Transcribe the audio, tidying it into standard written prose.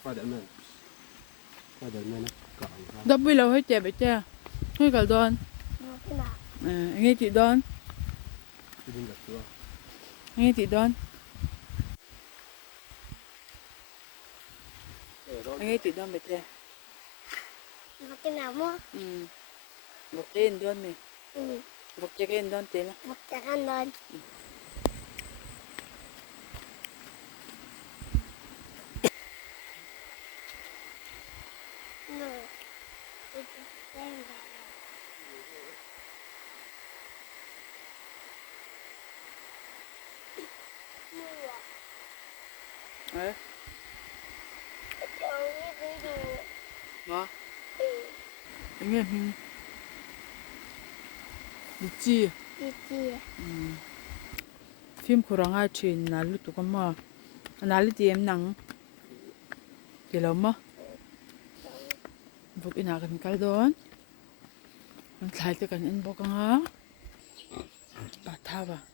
Spiderman nó cạn ra. Đắp bây lâu hết trẻ bé trẻ hơi cả đòn nghe chị đòn Cái đinh gật chưa? nghe chị đòn nghe chị đòn bé trẻ Một cái nào mua? một tên đòn mày một cái đòn tên á Một cái ăn lên. đấy đó nghe đi chi phim kurang ai chuyện nào lúc tụi con mà nào lúc em nắng thì lâu mà vội nào cần cái đó anh thay cho cần anh bao con á bà thao à